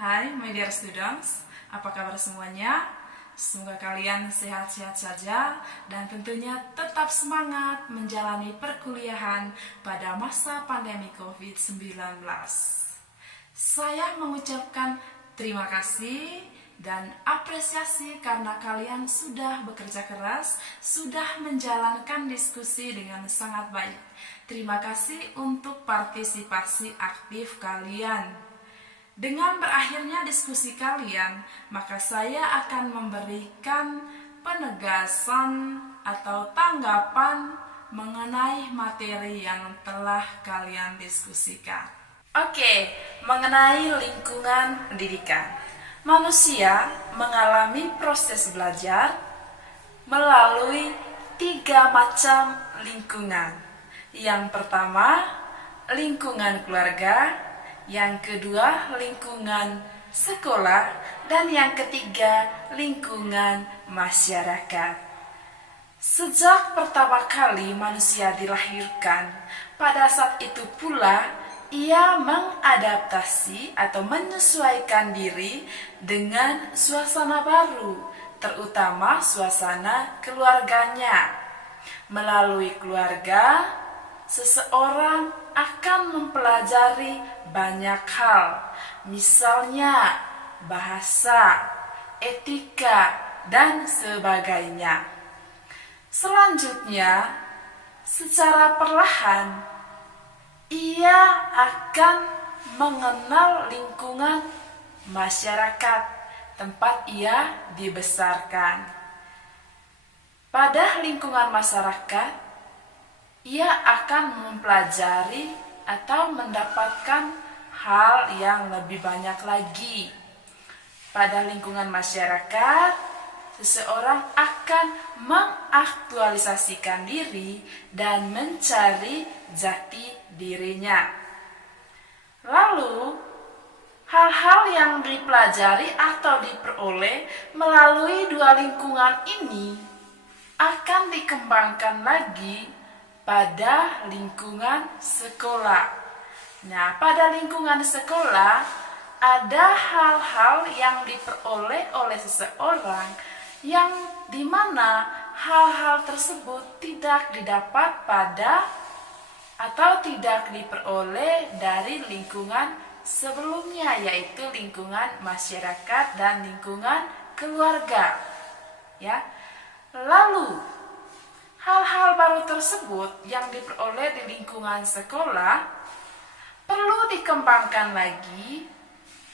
Hai my dear students, apa kabar semuanya? Semoga kalian sehat-sehat saja dan tentunya tetap semangat menjalani perkuliahan pada masa pandemi COVID-19. Saya mengucapkan terima kasih dan apresiasi karena kalian sudah bekerja keras, sudah menjalankan diskusi dengan sangat baik. Terima kasih untuk partisipasi aktif kalian. Dengan berakhirnya diskusi kalian, maka saya akan memberikan penegasan atau tanggapan mengenai materi yang telah kalian diskusikan. Oke, mengenai lingkungan pendidikan. Manusia mengalami proses belajar melalui 3 macam lingkungan. Yang pertama, lingkungan keluarga. Yang kedua, lingkungan sekolah. Dan yang ketiga, lingkungan masyarakat. Sejak pertama kali manusia dilahirkan, pada saat itu pula ia mengadaptasi atau menyesuaikan diri dengan suasana baru, terutama suasana keluarganya. Melalui keluarga, seseorang akan mempelajari banyak hal, misalnya bahasa, etika, dan sebagainya. Selanjutnya, secara perlahan, ia akan mengenal lingkungan masyarakat tempat ia dibesarkan. Pada lingkungan masyarakat, ia akan mempelajari atau mendapatkan hal yang lebih banyak lagi. Pada lingkungan masyarakat, seseorang akan mengaktualisasikan diri dan mencari jati dirinya. Lalu, hal-hal yang dipelajari atau diperoleh melalui 2 lingkungan ini akan dikembangkan lagi pada lingkungan sekolah. Nah, pada lingkungan sekolah ada hal-hal yang diperoleh oleh seseorang yang dimana hal-hal tersebut tidak didapat pada atau tidak diperoleh dari lingkungan sebelumnya, yaitu lingkungan masyarakat dan lingkungan keluarga. Ya. Lalu hal-hal baru tersebut yang diperoleh di lingkungan sekolah perlu dikembangkan lagi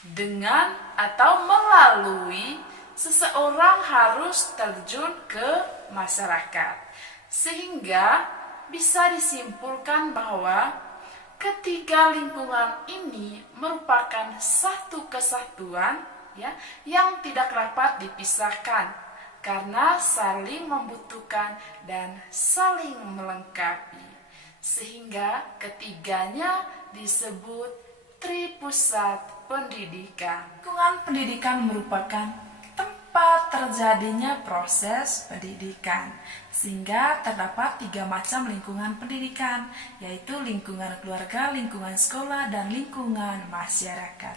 dengan atau melalui seseorang harus terjun ke masyarakat. Sehingga bisa disimpulkan bahwa ketiga lingkungan ini merupakan satu kesatuan yang tidak dapat dipisahkan, karena saling membutuhkan dan saling melengkapi. Sehingga ketiganya disebut Tripusat Pendidikan. Lingkungan pendidikan merupakan tempat terjadinya proses pendidikan. Sehingga terdapat 3 macam lingkungan pendidikan, yaitu lingkungan keluarga, lingkungan sekolah, dan lingkungan masyarakat.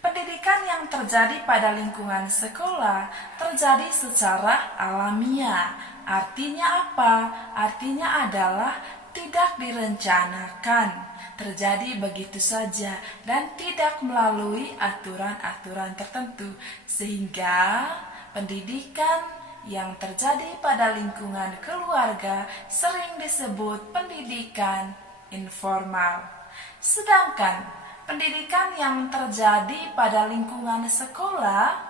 Pendidikan yang terjadi pada lingkungan sekolah terjadi secara alamiah. Artinya apa? Artinya adalah tidak direncanakan, terjadi begitu saja dan tidak melalui aturan-aturan tertentu. Sehingga pendidikan yang terjadi pada lingkungan keluarga sering disebut pendidikan informal. Sedangkan pendidikan yang terjadi pada lingkungan sekolah,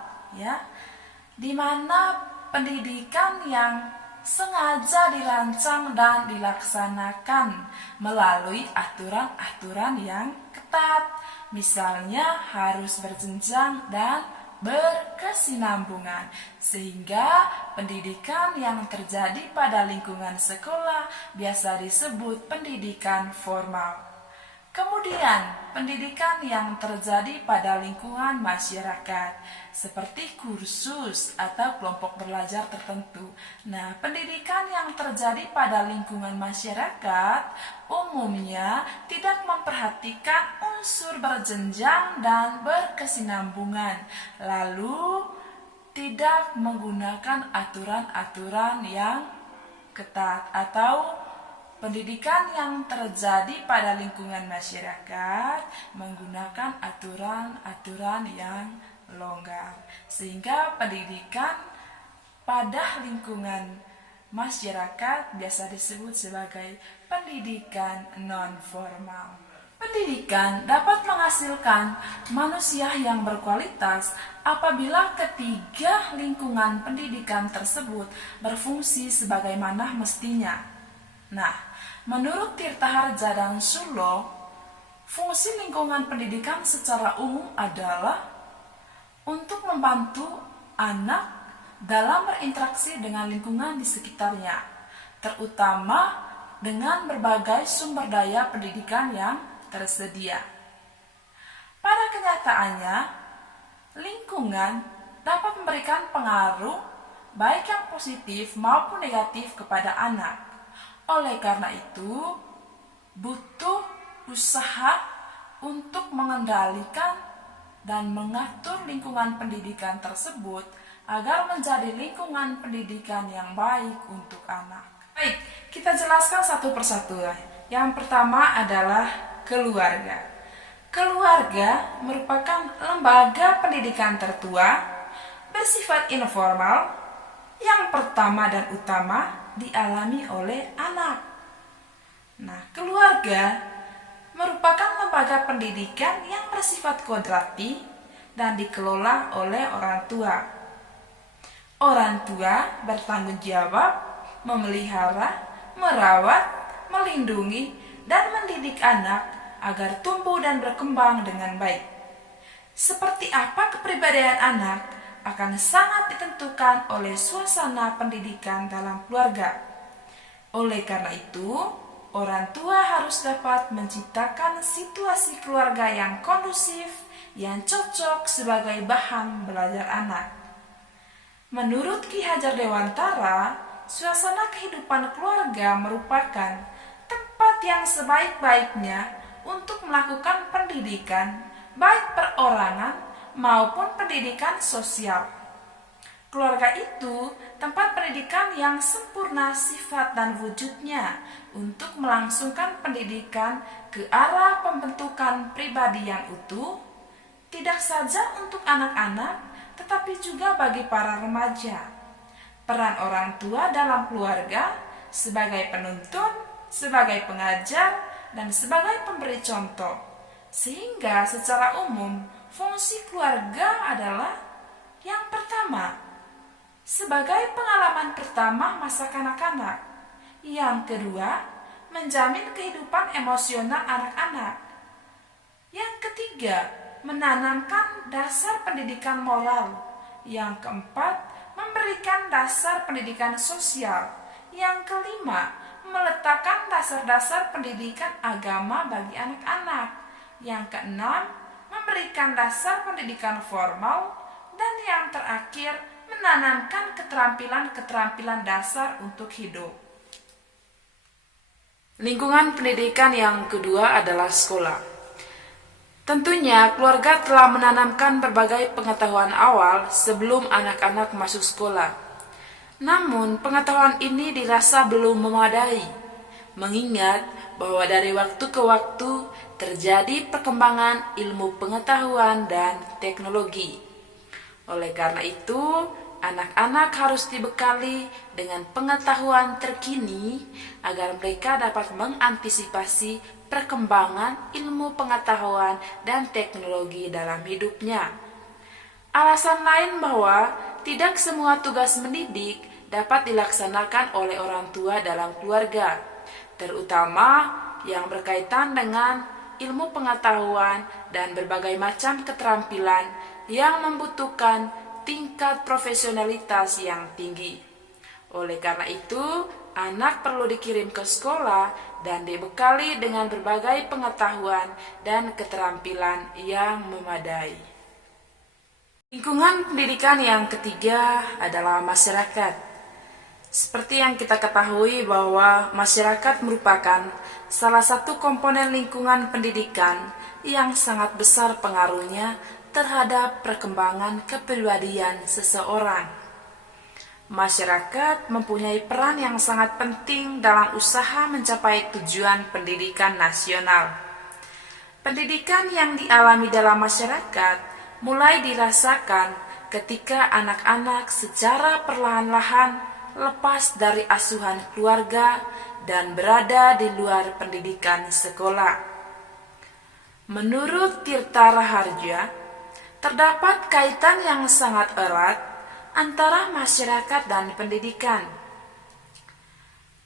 di mana pendidikan yang sengaja dirancang dan dilaksanakan melalui aturan-aturan yang ketat, misalnya harus berjenjang dan berkesinambungan. Sehingga pendidikan yang terjadi pada lingkungan sekolah biasa disebut pendidikan formal. Kemudian, pendidikan yang terjadi pada lingkungan masyarakat, seperti kursus atau kelompok belajar tertentu. Nah, pendidikan yang terjadi pada lingkungan masyarakat umumnya tidak memperhatikan unsur berjenjang dan berkesinambungan, lalu tidak menggunakan aturan-aturan yang ketat atau pendidikan yang terjadi pada lingkungan masyarakat menggunakan aturan-aturan yang longgar, sehingga pendidikan pada lingkungan masyarakat biasa disebut sebagai pendidikan non-formal. Pendidikan dapat menghasilkan manusia yang berkualitas apabila ketiga lingkungan pendidikan tersebut berfungsi sebagaimana mestinya. Nah, menurut Tirta Harja dan Sulo, fungsi lingkungan pendidikan secara umum adalah untuk membantu anak dalam berinteraksi dengan lingkungan di sekitarnya, terutama dengan berbagai sumber daya pendidikan yang tersedia. Pada kenyataannya, lingkungan dapat memberikan pengaruh baik yang positif maupun negatif kepada anak. Oleh karena itu, butuh usaha untuk mengendalikan dan mengatur lingkungan pendidikan tersebut agar menjadi lingkungan pendidikan yang baik untuk anak. Baik, kita jelaskan satu persatu. Yang pertama adalah keluarga. Keluarga merupakan lembaga pendidikan tertua bersifat informal yang pertama dan utama dialami oleh anak. Nah, keluarga merupakan lembaga pendidikan yang bersifat kodrati dan dikelola oleh orang tua. Orang tua bertanggung jawab memelihara, merawat, melindungi, dan mendidik anak agar tumbuh dan berkembang dengan baik. Seperti apa kepribadian anak akan sangat ditentukan oleh suasana pendidikan dalam keluarga. Oleh karena itu, orang tua harus dapat menciptakan situasi keluarga yang kondusif, yang cocok sebagai bahan belajar anak. Menurut Ki Hajar Dewantara, suasana kehidupan keluarga merupakan tempat yang sebaik-baiknya untuk melakukan pendidikan, baik perorangan maupun pendidikan sosial. Keluarga itu tempat pendidikan yang sempurna sifat dan wujudnya untuk melangsungkan pendidikan ke arah pembentukan pribadi yang utuh, tidak saja untuk anak-anak, tetapi juga bagi para remaja. Peran orang tua dalam keluarga sebagai penuntun, sebagai pengajar, dan sebagai pemberi contoh. Sehingga secara umum, fungsi keluarga adalah yang pertama, sebagai pengalaman pertama masa kanak-kanak. Yang kedua, menjamin kehidupan emosional anak-anak. Yang ketiga, menanamkan dasar pendidikan moral. Yang keempat, memberikan dasar pendidikan sosial. Yang kelima, meletakkan dasar-dasar pendidikan agama bagi anak-anak. Yang keenam, memberikan dasar pendidikan formal. Dan yang terakhir, menanamkan keterampilan-keterampilan dasar untuk hidup. Lingkungan pendidikan yang kedua adalah sekolah. Tentunya keluarga telah menanamkan berbagai pengetahuan awal sebelum anak-anak masuk sekolah. Namun, pengetahuan ini dirasa belum memadai, mengingat bahwa dari waktu ke waktu terjadi perkembangan ilmu pengetahuan dan teknologi. Oleh karena itu, anak-anak harus dibekali dengan pengetahuan terkini agar mereka dapat mengantisipasi perkembangan ilmu pengetahuan dan teknologi dalam hidupnya. Alasan lain bahwa tidak semua tugas mendidik dapat dilaksanakan oleh orang tua dalam keluarga, terutama yang berkaitan dengan ilmu pengetahuan dan berbagai macam keterampilan yang membutuhkan tingkat profesionalitas yang tinggi. Oleh karena itu, anak perlu dikirim ke sekolah dan dibekali dengan berbagai pengetahuan dan keterampilan yang memadai. Lingkungan pendidikan yang ketiga adalah masyarakat. Seperti yang kita ketahui bahwa masyarakat merupakan salah satu komponen lingkungan pendidikan yang sangat besar pengaruhnya terhadap perkembangan kepribadian seseorang. Masyarakat mempunyai peran yang sangat penting dalam usaha mencapai tujuan pendidikan nasional. Pendidikan yang dialami dalam masyarakat mulai dirasakan ketika anak-anak secara perlahan-lahan lepas dari asuhan keluarga dan berada di luar pendidikan sekolah. Menurut Tirta Raharja, terdapat kaitan yang sangat erat antara masyarakat dan pendidikan.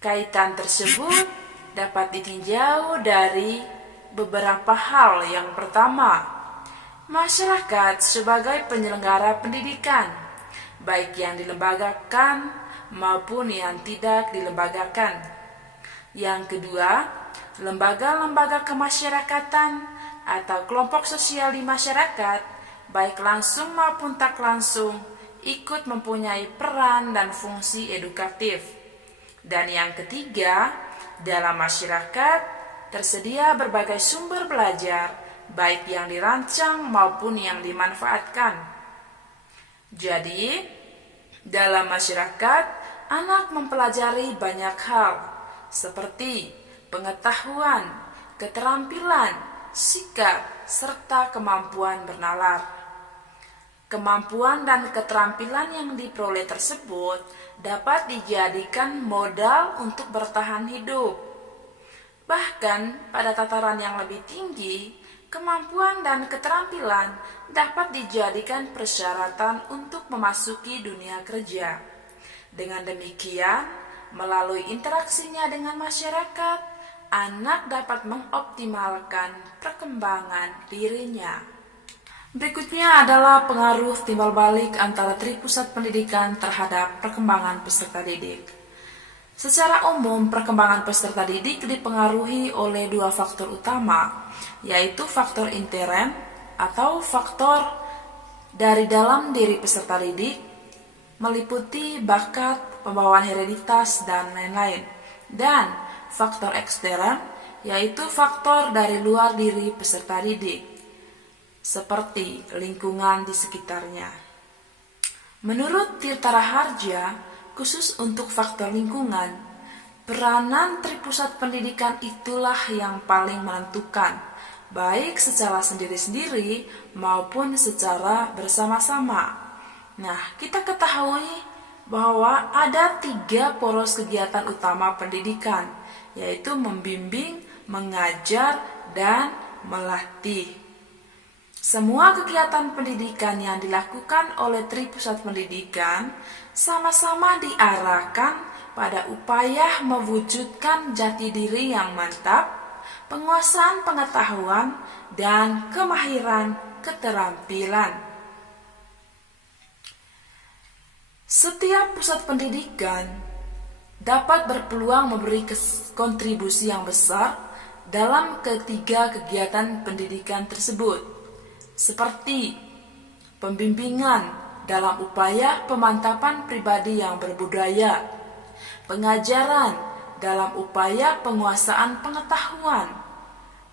Kaitan tersebut dapat ditinjau dari beberapa hal. Yang pertama, masyarakat sebagai penyelenggara pendidikan, baik yang dilembagakan maupun yang tidak dilembagakan. Yang kedua, lembaga-lembaga kemasyarakatan atau kelompok sosial di masyarakat, baik langsung maupun tak langsung, ikut mempunyai peran dan fungsi edukatif. Dan yang ketiga, dalam masyarakat tersedia berbagai sumber belajar, baik yang dirancang maupun yang dimanfaatkan. Jadi, dalam masyarakat, anak mempelajari banyak hal, seperti pengetahuan, keterampilan, sikap, serta kemampuan bernalar. Kemampuan dan keterampilan yang diperoleh tersebut dapat dijadikan modal untuk bertahan hidup. Bahkan pada tataran yang lebih tinggi, kemampuan dan keterampilan dapat dijadikan persyaratan untuk memasuki dunia kerja. Dengan demikian, melalui interaksinya dengan masyarakat, anak dapat mengoptimalkan perkembangan dirinya. Berikutnya adalah pengaruh timbal balik antara tripusat pendidikan terhadap perkembangan peserta didik. Secara umum, perkembangan peserta didik dipengaruhi oleh dua faktor utama, yaitu faktor intern atau faktor dari dalam diri peserta didik, meliputi bakat, pembawaan hereditas, dan lain-lain. Dan faktor ekstern, yaitu faktor dari luar diri peserta didik, seperti lingkungan di sekitarnya. Menurut Tirta Raharja, khusus untuk faktor lingkungan, peranan tripusat pendidikan itulah yang paling menentukan, baik secara sendiri-sendiri maupun secara bersama-sama. Nah, kita ketahui bahwa ada 3 poros kegiatan utama pendidikan, yaitu membimbing, mengajar, dan melatih. Semua kegiatan pendidikan yang dilakukan oleh tripusat pendidikan sama-sama diarahkan pada upaya mewujudkan jati diri yang mantap, penguasaan pengetahuan, dan kemahiran keterampilan. Setiap pusat pendidikan dapat berpeluang memberi kontribusi yang besar dalam ketiga kegiatan pendidikan tersebut, seperti pembimbingan dalam upaya pemantapan pribadi yang berbudaya, pengajaran dalam upaya penguasaan pengetahuan,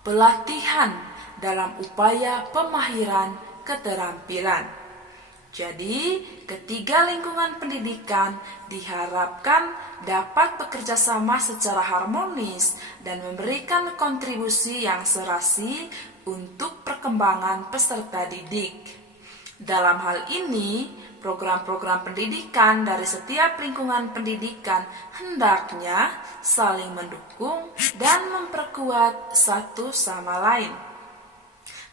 pelatihan dalam upaya pemahiran keterampilan. Jadi, ketiga lingkungan pendidikan diharapkan dapat bekerja sama secara harmonis dan memberikan kontribusi yang serasi untuk perkembangan peserta didik. Dalam hal ini, program-program pendidikan dari setiap lingkungan pendidikan hendaknya saling mendukung dan memperkuat satu sama lain.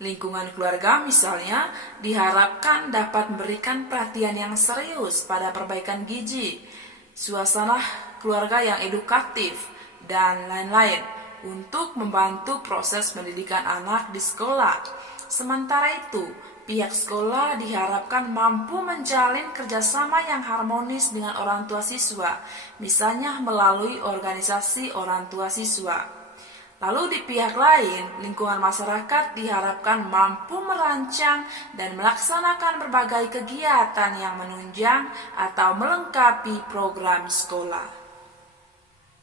Lingkungan keluarga misalnya diharapkan dapat memberikan perhatian yang serius pada perbaikan gizi, suasana keluarga yang edukatif, dan lain-lain untuk membantu proses pendidikan anak di sekolah. Sementara itu, pihak sekolah diharapkan mampu menjalin kerjasama yang harmonis dengan orang tua siswa, misalnya melalui organisasi orang tua siswa. Lalu di pihak lain, lingkungan masyarakat diharapkan mampu merancang dan melaksanakan berbagai kegiatan yang menunjang atau melengkapi program sekolah.